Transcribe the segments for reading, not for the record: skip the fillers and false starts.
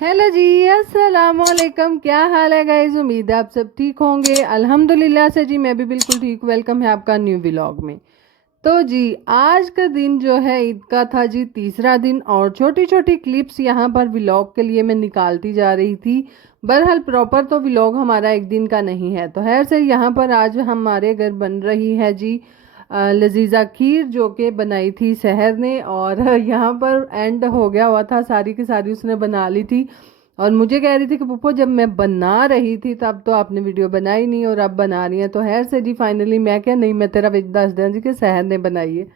Hello जी, अस्सलाम वालेकुम। क्या हाल है गाइस? उम्मीद है आप सब ठीक होंगे। अल्हम्दुलिल्लाह से जी मैं भी बिल्कुल ठीक। वेलकम है आपका न्यू व्लॉग में। तो जी आज का दिन जो है ईद का था जी, तीसरा दिन, और छोटी छोटी क्लिप्स यहाँ पर व्लॉग के लिए मैं निकालती जा रही थी। बहरहाल प्रॉपर तो व्लॉग हमारा एक दिन का नहीं है। तो खैर से यहाँ पर आज हमारे घर बन रही है जी लजीजा खीर, जो कि बनाई थी सहर ने। और यहाँ पर एंड हो गया हुआ था, सारी की सारी उसने बना ली थी। और मुझे कह रही थी कि पुप्पो जब मैं बना रही थी तब तो आपने वीडियो बनाई नहीं और अब बना रही है। तो खैर से जी फाइनली मैं क्या, नहीं मैं तेरा विज दस दें जी कि सहर ने बनाई है।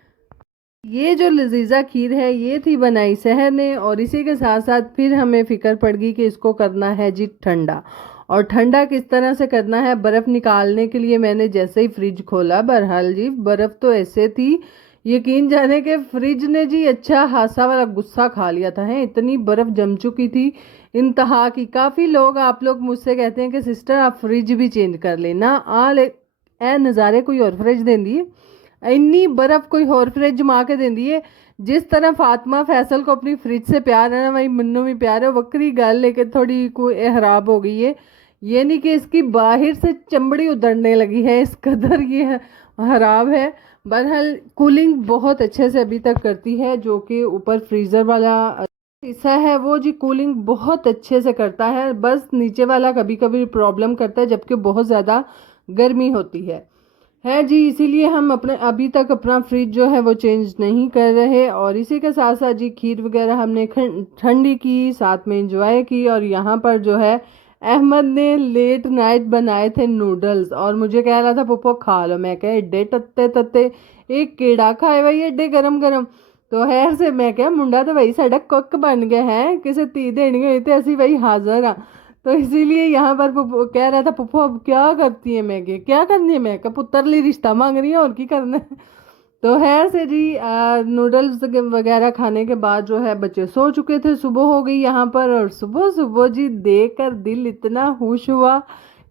ये जो लजीजा खीर है ये थी बनाई सहर ने। और इसी के साथ साथ फिर हमें फिक्र पड़ गई कि इसको करना है जी ठंडा। और ठंडा किस तरह से करना है, बर्फ़ निकालने के लिए मैंने जैसे ही फ्रिज खोला, बहरहाल जी बर्फ़ तो ऐसे थी, यकीन जाने के फ्रिज ने जी अच्छा खासा वाला गुस्सा खा लिया था। है इतनी बर्फ़ जम चुकी थी इंतहा की। काफ़ी लोग, आप लोग मुझसे कहते हैं कि सिस्टर आप फ्रिज भी चेंज कर लेना, आ ले ए नज़ारे कोई और फ्रिज देंदी है, इन्नी बर्फ कोई होर फ्रिज जमा के देंदी है। जिस तरह फातिमा फैसल को अपनी फ्रिज से प्यार है ना, वही मन्नू भी प्यार है। वक्री गल लेके थोड़ी कोई खराब हो गई है। ये नहीं कि इसकी बाहर से चमड़ी उतरने लगी है, इस कदर ये खराब है। बहरहाल कूलिंग बहुत अच्छे से अभी तक करती है, जो कि ऊपर फ्रीज़र वाला हिस्सा है वो जी कूलिंग बहुत अच्छे से करता है। बस नीचे वाला कभी कभी प्रॉब्लम करता है, जबकि बहुत ज़्यादा गर्मी होती है जी। इसीलिए हम अपने अभी तक अपना फ्रिज जो है वो चेंज नहीं कर रहे। और इसी के साथ साथ जी खीर वगैरह हमने ठंडी की, साथ में एंजॉय की। और यहाँ पर जो है अहमद ने लेट नाइट बनाए थे नूडल्स, और मुझे कह रहा था पप्पो खा लो। मैं कह एड्डे तत्ते तत्ते, एक केड़ा खाए भाई एड्डे गरम गरम। तो खैर से मैं क्या, मुंडा तो भाई साडा कुक बन गया है, किसी धी देनी हुई तो असी भाई हाजिर हाँ। तो इसीलिए यहाँ पर कह रहा था पुप्पो अब क्या करती है, मैं क्या करनी है, मैं क्या पुत्र ली रिश्ता मांग रही है और की करना है। तो खैर से जी नूडल्स वगैरह खाने के बाद जो है बच्चे सो चुके थे, सुबह हो गई यहाँ पर। और सुबह सुबह जी देख कर दिल इतना खुश हुआ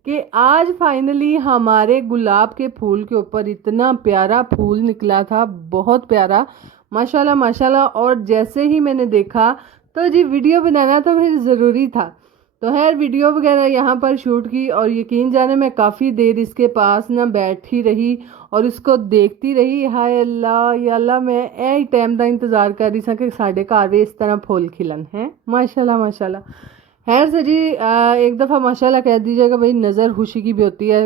कि आज फाइनली हमारे गुलाब के फूल के ऊपर इतना प्यारा फूल निकला था, बहुत प्यारा, माशाल्लाह माशाल्लाह। और जैसे ही मैंने देखा तो जी वीडियो बनाना तो फिर ज़रूरी था। तो खैर वीडियो वगैरह यहाँ पर शूट की, और यकीन जाने मैं काफ़ी देर इसके पास ना बैठी रही और इसको देखती रही। हाय अल्लाह या अल्लाह, मैं ए टाइम का इंतज़ार कर रही सा कि साढ़े घर भी इस तरह फुल खिलन है, माशाल्लाह माशाल्लाह। खैर से जी एक दफ़ा माशाल्लाह कह दीजिएगा भाई, नज़र खुशी की भी होती है,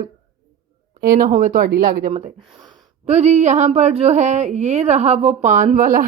ये ना होवे तो अड़ी लग जाए मत। तो जी यहाँ पर जो है ये रहा वो पान वाला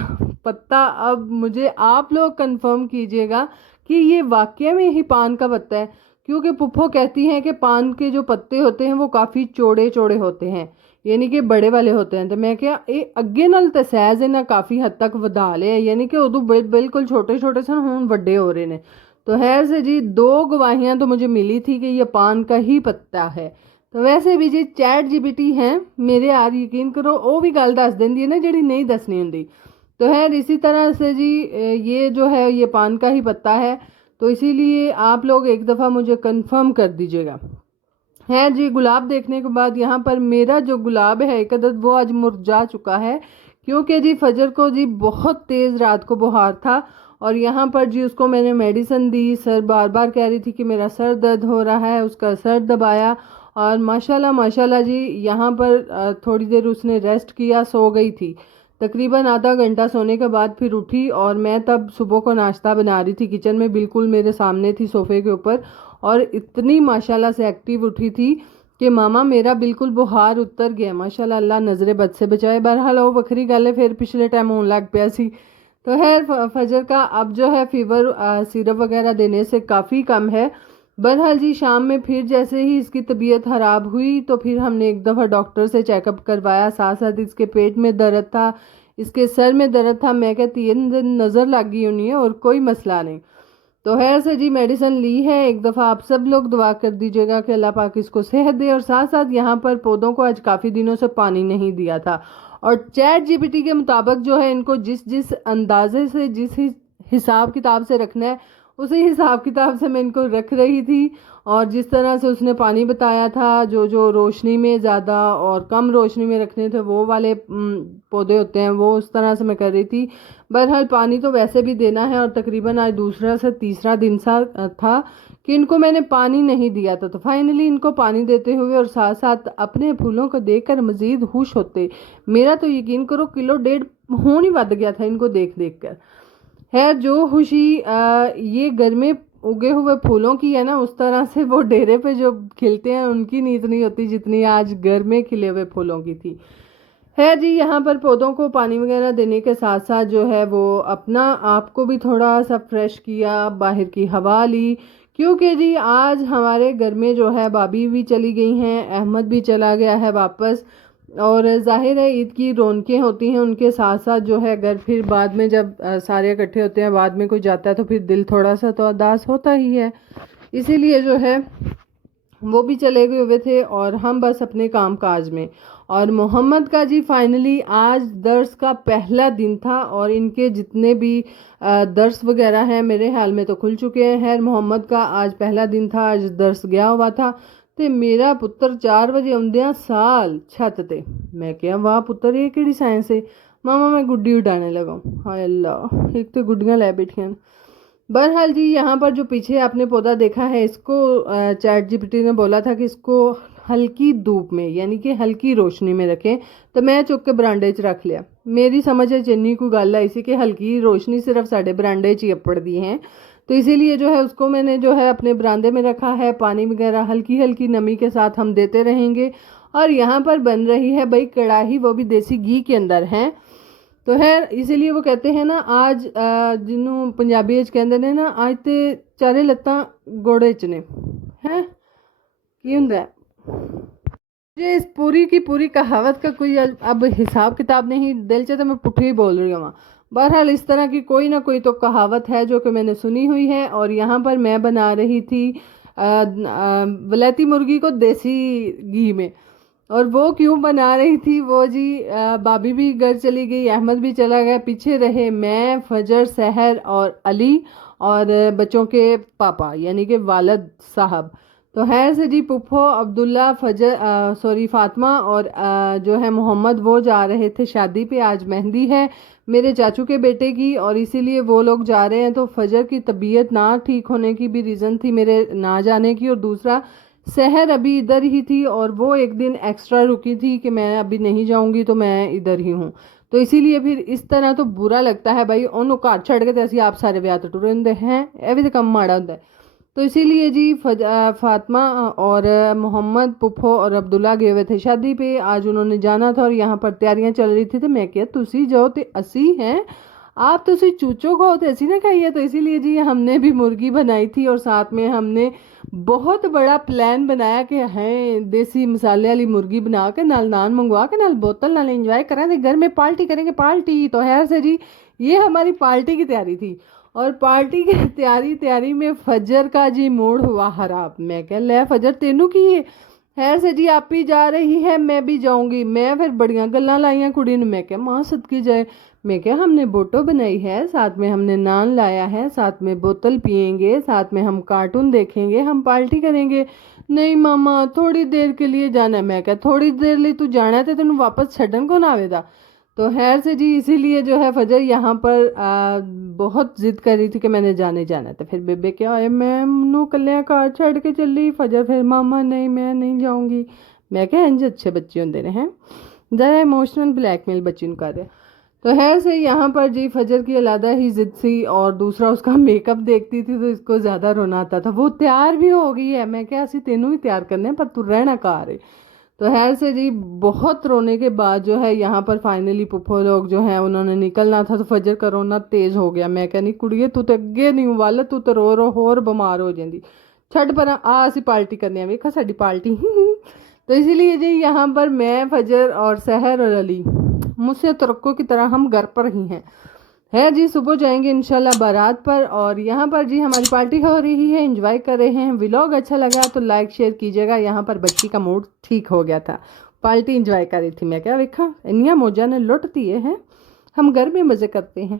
पत्ता। अब मुझे आप लोग कंफर्म कीजिएगा कि ये वाकई में ही पान का पत्ता है, क्योंकि पुप्पो कहती हैं कि पान के जो पत्ते होते हैं वो काफ़ी चौड़े चौड़े होते हैं, यानी कि बड़े वाले होते हैं। तो मैं क्या ये अगे नाल तो सहज इन्हें काफ़ी हद तक वधा लिया, यानी कि उदू बिल्कुल छोटे छोटे सन हूँ वड्डे हो रहे हैं। तो खैर से जी दो गवाहियाँ तो मुझे मिली थी कि ये पान का ही पत्ता है। तो वैसे भी जी चैट जीपीटी हैं मेरे यार, यकीन करो वो भी गल दस देंदी है ना ਜਿਹੜੀ नहीं दसनी होंगी। तो खैर इसी तरह से जी ये जो है ये पान का ही पत्ता है। तो इसीलिए आप लोग एक दफ़ा मुझे कंफर्म कर दीजिएगा। है जी गुलाब देखने के बाद यहाँ पर मेरा जो गुलाब है एक अदद वो आज मुरझा चुका है, क्योंकि जी फजर को जी बहुत तेज़ रात को बुखार था। और यहाँ पर जी उसको मैंने मेडिसिन दी, सर बार बार कह रही थी कि मेरा सर दर्द हो रहा है, उसका सर दबाया। और माशाल्लाह माशाल्लाह जी यहाँ पर थोड़ी देर उसने रेस्ट किया, सो गई थी। तकरीबन आधा घंटा सोने के बाद फिर उठी, और मैं तब सुबह को नाश्ता बना रही थी किचन में, बिल्कुल मेरे सामने थी सोफ़े के ऊपर। और इतनी माशाल्लाह से एक्टिव उठी थी कि मामा मेरा बिल्कुल बुखार उतर गया, माशाल्लाह अल्लाह नज़रे बद से बचाए। बहरहाल वो बखरी गल है, फिर पिछले टाइम होने लग पाया सी। तो खैर फजर का अब जो है फीवर सिरप वगैरह देने से काफ़ी कम है। बहरहाल जी शाम में फिर जैसे ही इसकी तबीयत ख़राब हुई तो फिर हमने एक दफ़ा डॉक्टर से चेकअप करवाया, साथ साथ इसके पेट में दर्द था, इसके सर में दर्द था। मैं कहती है नज़र लग गई होनी है और कोई मसला नहीं। तो खैर से जी मेडिसिन ली है। एक दफ़ा आप सब लोग दुआ कर दीजिएगा कि अल्लाह पाक इसको सेहत दे। और साथ साथ यहाँ पर पौधों को आज काफ़ी दिनों से पानी नहीं दिया था, और चैट जीपीटी के मुताबिक जो है इनको जिस जिस अंदाजे से जिस हिसाब किताब से रखना है उसी हिसाब किताब से मैं इनको रख रही थी। और जिस तरह से उसने पानी बताया था, जो जो रोशनी में ज़्यादा और कम रोशनी में रखने थे वो वाले पौधे होते हैं, वो उस तरह से मैं कर रही थी। बहरहाल पानी तो वैसे भी देना है, और तकरीबन आज दूसरा से तीसरा दिन सा था कि इनको मैंने पानी नहीं दिया था। तो फाइनली इनको पानी देते हुए और साथ साथ अपने फूलों को देखकर मज़ीद खुश होते, मेरा तो यकीन करो किलो डेढ़ होने ही बढ़ गया था इनको देख देख कर। है जो खुशी ये घर में उगे हुए फूलों की है ना, उस तरह से वो डेरे पे जो खिलते हैं उनकी नींद नहीं होती जितनी आज घर में खिले हुए फूलों की थी। है जी, यहाँ पर पौधों को पानी वगैरह देने के साथ साथ जो है वो अपना आप को भी थोड़ा सा फ्रेश किया, बाहर की हवा ली, क्योंकि जी आज हमारे घर में जो है भाभी भी चली गई हैं, अहमद भी चला गया है वापस। और जाहिर है ईद की रौनकें होती हैं, उनके साथ साथ जो है घर फिर बाद में जब सारे इकट्ठे होते हैं, बाद में कोई जाता है तो फिर दिल थोड़ा सा तो उदास होता ही है। इसीलिए जो है वो भी चले गए हुए थे और हम बस अपने काम काज में। और मोहम्मद का जी फाइनली आज दर्स का पहला दिन था, और इनके जितने भी दर्स वगैरह हैं मेरे हाल में तो खुल चुके हैं। खैर मोहम्मद का आज पहला दिन था, आज दर्स गया हुआ था। तो मेरा पुत्र 4 वजे आउंदियां साल छत ते, मैं क्या वाह पुत्र ये केड़ी साइंस है, मामा मैं गुड्डी उड़ाने लगा। हाय अल्लाह, एक तो गुड्डियाँ लै बैठियां। बहरहाल जी यहाँ पर जो पीछे आपने पौधा देखा है, इसको चैट जीपीटी ने बोला था कि इसको हल्की धूप में यानी कि हल्की रोशनी में रखें, तो मैं चुक के बरांडे च रख लिया। मेरी समझ है जिन्नी कोई गल है इसी कि हल्की रोशनी सिर्फ साढ़े बरांडे च ही अपड़ दी हैं, तो इसीलिए जो है उसको मैंने जो है अपने बरांडे में रखा है। पानी वगैरह हल्की हल्की नमी के साथ हम देते रहेंगे। और यहाँ पर बन रही है भाई कढ़ाई, वो भी देसी घी के अंदर है। तो है इसीलिए वो कहते हैं ना आज जिन्हों पंजाबी कहते हैं ना, आज ते चारे लत्तां गोड़े च ने हैं की हुंदा है। मुझे इस पूरी की पूरी कहावत का कोई अब हिसाब किताब नहीं, दिल से तो मैं पुठी ही बोल रही हूँ। बहरहाल इस तरह की कोई ना कोई तो कहावत है जो कि मैंने सुनी हुई है। और यहाँ पर मैं बना रही थी वलैती मुर्गी को देसी घी में। और वो क्यों बना रही थी वो जी, भाभी भी घर चली गई, अहमद भी चला गया, पीछे रहे मैं, फजर, सहर और अली और बच्चों के पापा यानी कि वालिद साहब। तो है से जी पुप्पो, अब्दुल्ला, फजर सॉरी फातिमा और जो है मोहम्मद वो जा रहे थे शादी पे। आज मेहंदी है मेरे चाचू के बेटे की और इसीलिए वो लोग जा रहे हैं। तो फजर की तबीयत ना ठीक होने की भी रीज़न थी मेरे ना जाने की, और दूसरा सहर अभी इधर ही थी और वो एक दिन एक्स्ट्रा रुकी थी कि मैं अभी नहीं जाऊंगी तो मैं इधर ही हूँ। तो इसीलिए फिर इस तरह तो बुरा लगता है भाई, उन्होंने घर छड़ के तो असं आप सारे ब्याह तो टुरे होंगे हैं, यह भी तो कम माड़ा होंगे। तो इसीलिए जी फातिमा और मोहम्मद, पुप्पो और अब्दुल्ला गए हुए थे शादी पे, आज उन्होंने जाना था और यहाँ पर तैयारियां चल रही थी। तो मैं क्या तुसी जाओ तो असी हैं, आप तो उसी चूचो खाओ तो ऐसी ना खाइए। तो इसीलिए जी हमने भी मुर्गी बनाई थी और साथ में हमने बहुत बड़ा प्लान बनाया कि हैं देसी मसाले वाली मुर्गी बना के नाल नान मंगवा के नाल बोतल नाल एंजॉय करेंगे, घर में पार्टी करेंगे पार्टी। तो खैर से जी ये हमारी पार्टी की तैयारी थी। और पार्टी की तैयारी में फजर का जी मूड हुआ खराब। मैं क्या ले फजर तेनू की है, खैर से जी आप ही जा रही है मैं भी जाऊंगी। मैं फिर बड़ियां गल्लां लाइयां कुड़ी ने, मैं क्या मां सदकी जाए, मैं क्या हमने बोटो बनाई है, साथ में हमने नान लाया है, साथ में बोतल पियेंगे, साथ में हम कार्टून देखेंगे, हम पार्टी करेंगे। नहीं मामा थोड़ी देर के लिए जाना है। मैं क्या थोड़ी देर लिए तू जाना है तो तेन वापस छड्डन कौन आवेगा। तो खैर से जी इसीलिए जो है फजर यहाँ पर बहुत जिद कर रही थी कि मैंने जाने जाना है। तो फिर बेबे क्या आए मैं नू कलिया कार छड़ के चली। फजर फिर मामा नहीं मैं नहीं जाऊँगी। मैं क्या इंज अच्छे बच्चे होंगे रहे हैं, ज़रा इमोशनल ब्लैकमेल बच्ची ने कर रहे। तो खैर से यहाँ पर जी फजर की अलग ही जिद सी, और दूसरा उसका मेकअप देखती थी तो इसको ज़्यादा रोना आता था। वो तैयार भी हो गई है, मैं क्या असी तेनों ही तैयार करने पर तू रहना कार है। तो खैर से जी बहुत रोने के बाद जो है यहाँ पर फाइनली पुप्पो लोग जो हैं उन्होंने निकलना था। तो फजर का रोना तेज़ हो गया। मैं क्या नहीं कुड़िए तू तो अगे नहीं वाल, तू तो रो रो होर बीमार हो जाती, छड़ पर आ असी पार्टी करने वेखा साड़ी पार्टी। तो इसीलिए जी यहाँ पर मैं, फजर और सहर और अली मुझसे तुरक्कों की तरह हम घर पर ही हैं। है जी सुबह जाएंगे इंशाल्लाह बारात पर। और यहाँ पर जी हमारी पार्टी हो रही है, एंजॉय कर रहे हैं। व्लॉग अच्छा लगा तो लाइक शेयर कीजिएगा। यहाँ पर बच्ची का मूड ठीक हो गया था, पार्टी एंजॉय कर रही थी। मैं क्या वेखा इनिया मौजा ने लुट दिए हैं, हम घर में मज़े करते हैं।